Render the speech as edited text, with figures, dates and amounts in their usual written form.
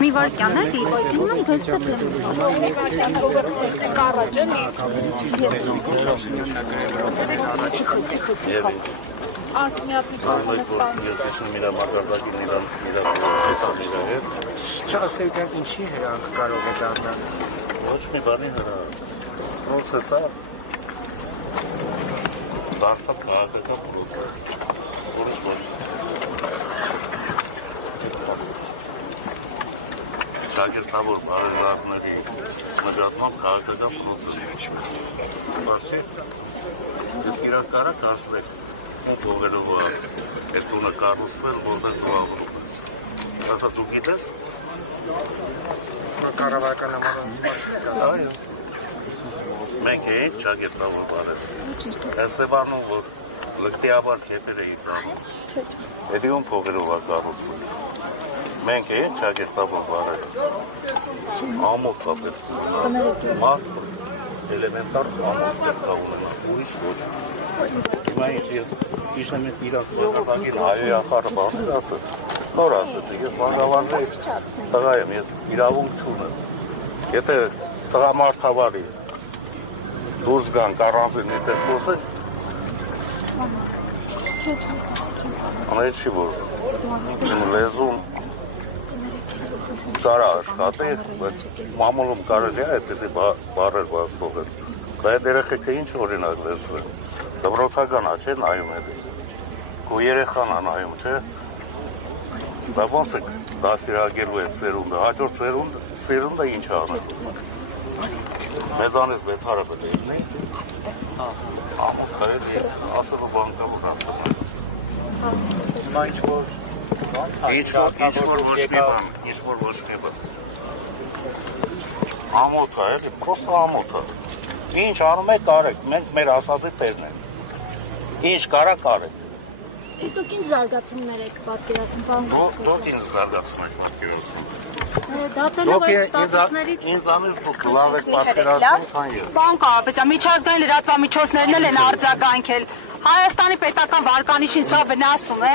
Mi varken ne değil, bilmem kaçta Չաստեյքան ինչի հրանք կարող է դառնալ։ Ոչ մի բանի պրոցեսը դարձավ քաղաքական պրոցես։ Ոչ շագերտավոր բարելավների նկատմամբ քաղաքական պրոցես չի։ Իսկ իրար կարակ ասվել, թողելով այդ տունը կառուցվել, որտեղ թողավորում ես։ Ասա դու գիտես։ Կառավարական համառանցում։ Այո։ Մենք էինք շագերտավոր բարելավներ։ Այսևանում որ լկտիաբար կեպեր էի տանում։ Էդի ում փողերով է կառուցվում։ Մենք էինք շագերտավոր բարելավներ։ Ամոթ ապերս։ Մարդ էլեմենտար ամոթ պետք է ունենա։ Ուրիշ ոչ։ Հիմա ես իշնեմ եմ իրաց բաղավագիր հայոյ ախարը բաներ ասել, նոր ասեցի, ես բաղավարներ տղա եմ, ես իրավունք չունեմ, եթե տղամարդավարի դուրս գան կառանձին նետեր խոսեք, անհետ չի որ իմ լեզուն կարա աշխատի, բայց մամուլում կարելի է այդպիսի բարեր բաց թողել, այդ երեխեքը ինչ օրինակ լեզվեն, դպրոցական չէ նայում է քո երեխան է նայում, չէ։ Բա ոնց է դասիրակելու այդ սերունդը, հաջորդ սերունդը ինչ անել։ Մեզանից վեթարը պետք է լինի։ Ամոթ է, ասելու բան կա, որ ասում է։ Հիմա ինչ-որ ոչ մի բան։ Ամոթ է, էլի, պրոստը ամոթ է։ Ինչ անում եք կարեք, մենք մեր ասածի տերն ենք։ Ինչ կարա կարեք։ Իսկ դուք ինչ զարգացումներ եք պատկերացնում, պարոն Կարկոս։ Դուք ինչ զարգացում եք պատկերացնում։ Դատելով այդ ստատուսներից ինձանից դուք լավ եք պատկերացնում, քան ես։ Պարոն Կարապետյան, միջազգային լրատվամիջոցներն էլ են արձագանքել։ Հայաստանի պետական վարկանիշին սա վնասում է։